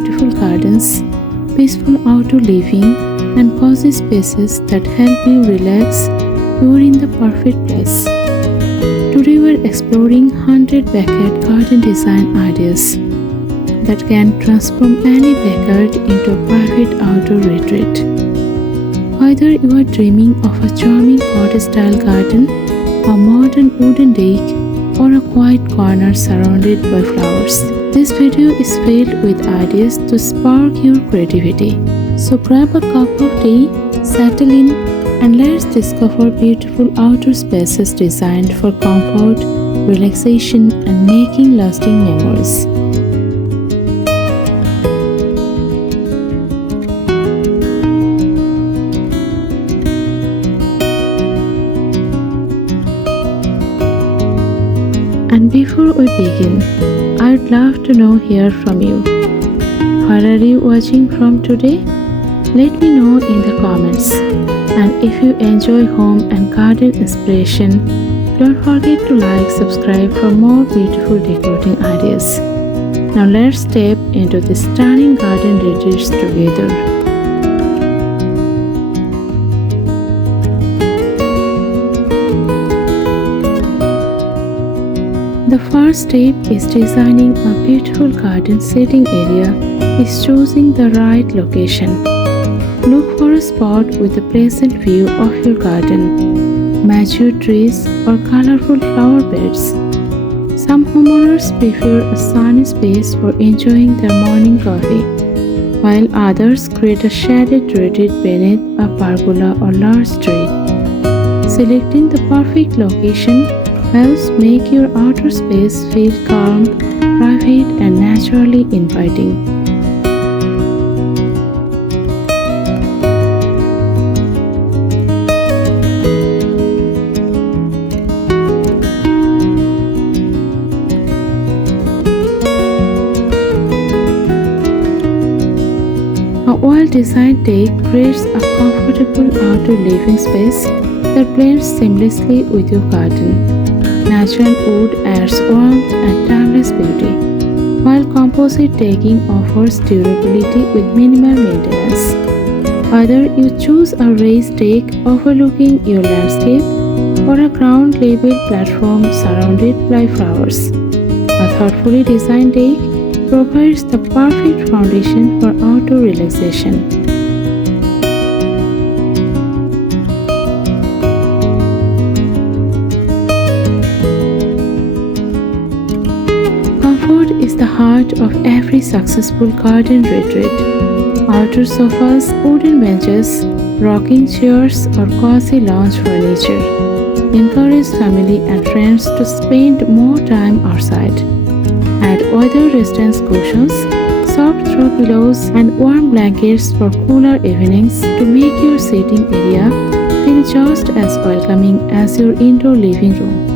beautiful gardens, peaceful outdoor living, and cozy spaces that help you relax, you are in the perfect place. Today we're exploring 100 backyard garden design ideas that can transform any backyard into a private outdoor retreat. Whether you are dreaming of a charming cottage-style garden, a modern wooden deck, or a quiet corner surrounded by flowers, this video is filled with ideas to spark your creativity. So grab a cup of tea, settle in, and let's discover beautiful outdoor spaces designed for comfort, relaxation, and making lasting memories. And before we begin, I'd love to hear from you. Where are you watching from today? Let me know in the comments. And if you enjoy home and garden inspiration, don't forget to like, subscribe for more beautiful decorating ideas. Now let's step into the stunning garden retreats together. The first step is designing a beautiful garden sitting area is choosing the right location. Look for a spot with a pleasant view of your garden, mature trees or colorful flower beds. Some homeowners prefer a sunny space for enjoying their morning coffee, while others create a shaded retreat beneath a pergola or large tree. Selecting the perfect location helps make your outer space feel calm, private, and naturally inviting. A well-designed deck creates a comfortable outdoor living space that blends seamlessly with your garden. Natural wood adds warmth and timeless beauty, while composite decking offers durability with minimal maintenance. Whether you choose a raised deck overlooking your landscape or a ground-level platform surrounded by flowers, a thoughtfully designed deck provides the perfect foundation for outdoor relaxation. Comfort is the heart of every successful garden retreat. Outdoor sofas, wooden benches, rocking chairs, or cozy lounge furniture encourage family and friends to spend more time outside. Add weather-resistant cushions, soft throw pillows, and warm blankets for cooler evenings to make your sitting area feel just as welcoming as your indoor living room.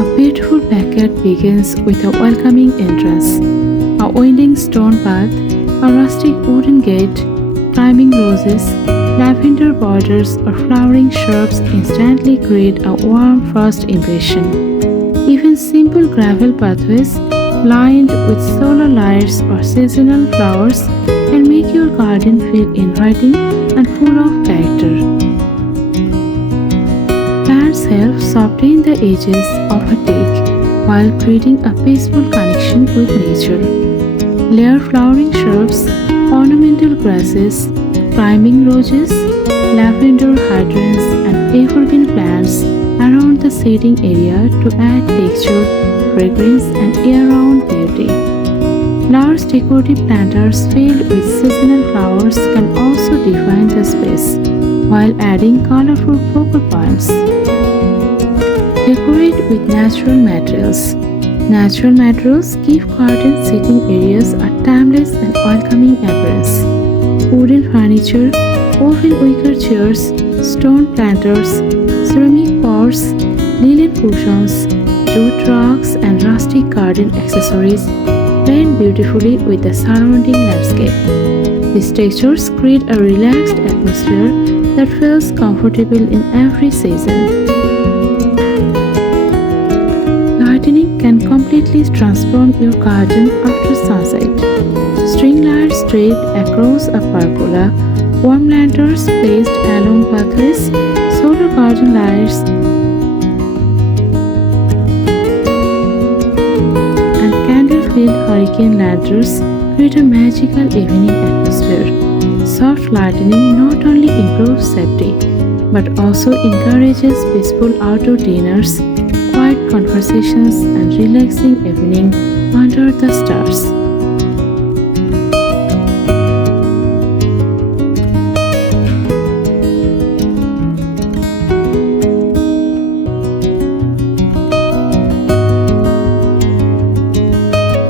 A beautiful backyard begins with a welcoming entrance, a winding stone path, a rustic wooden gate, climbing roses, lavender borders, or flowering shrubs instantly create a warm first impression. Even simple gravel pathways lined with solar lights or seasonal flowers can make your garden feel inviting and full of character. Plants help soften the edges of a deck while creating a peaceful connection with nature. Layer flowering shrubs, ornamental grasses, climbing roses, lavender hydrangeas, and evergreen plants around the seating area to add texture, fragrance, and year-round beauty. Large decorative planters filled with seasonal flowers can also define the space, while adding colorful focal points. Decorate with natural materials. Natural materials give garden seating areas a timeless and welcoming appearance. Wooden furniture, woven wicker chairs, stone planters, ceramic pots, linen cushions, jute rugs, and rustic garden accessories blend beautifully with the surrounding landscape. These textures create a relaxed atmosphere that feels comfortable in every season. completely transform your garden after sunset. String lights draped across a pergola, warm lanterns placed along pathways, solar garden lights, and candle-filled hurricane lanterns create a magical evening atmosphere. Soft lighting not only improves safety but also encourages peaceful outdoor dinners, quiet conversations, and relaxing evening under the stars.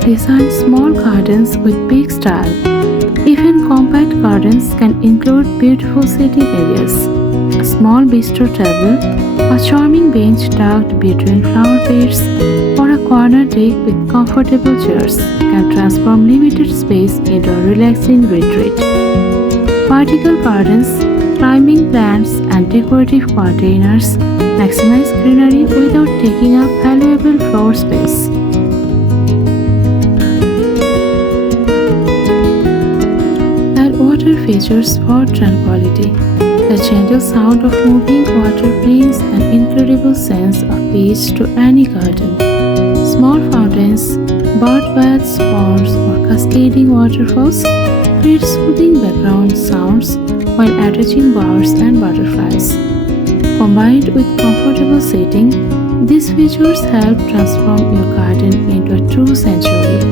Design small gardens with big style. Even compact gardens can include beautiful sitting areas. A small bistro table, a charming bench tucked between flower beds, or a corner deck with comfortable chairs can transform limited space into a relaxing retreat. Vertical gardens, climbing plants, and decorative containers maximize greenery without taking up valuable floor space. Water features for tranquility. The gentle sound of moving water brings an incredible sense of peace to any garden. Small fountains, bird baths, ponds, or cascading waterfalls create soothing background sounds while attracting birds and butterflies. Combined with comfortable seating, these features help transform your garden into a true sanctuary.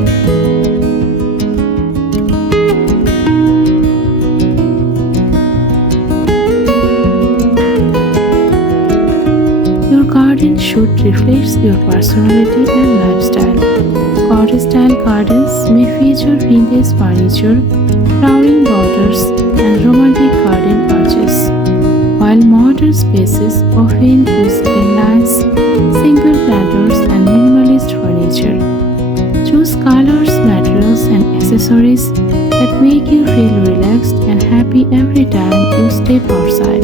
Your garden should reflect your personality and lifestyle. Cottage-style gardens may feature vintage furniture, flowering borders, and romantic garden arches, while modern spaces often use clean lines, simple planters, and minimalist furniture. Choose colors, materials, and accessories that make you feel relaxed and happy every time you step outside.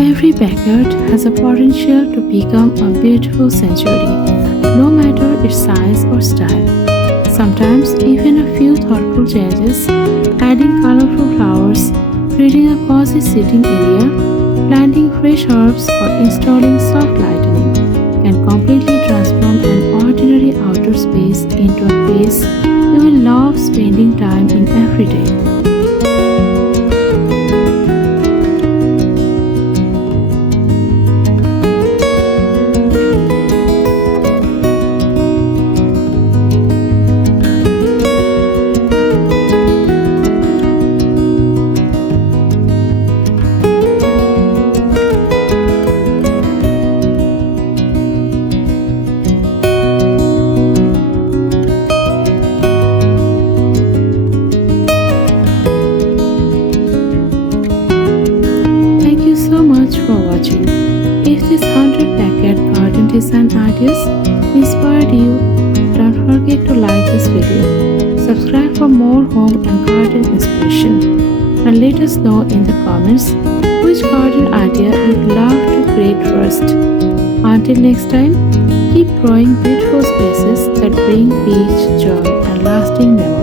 Every backyard has a potential to become a beautiful sanctuary, no matter its size or style. Sometimes even a few thoughtful changes, adding colorful flowers, creating a cozy sitting area, planting fresh herbs, or installing soft lighting can completely transform an ordinary outdoor space into a place you will love spending time in every day. If this 100 backyard garden design ideas inspired you, don't forget to like this video, subscribe for more home and garden inspiration, and let us know in the comments which garden idea you'd love to create first. Until next time, keep growing beautiful spaces that bring peace, joy, and lasting memories.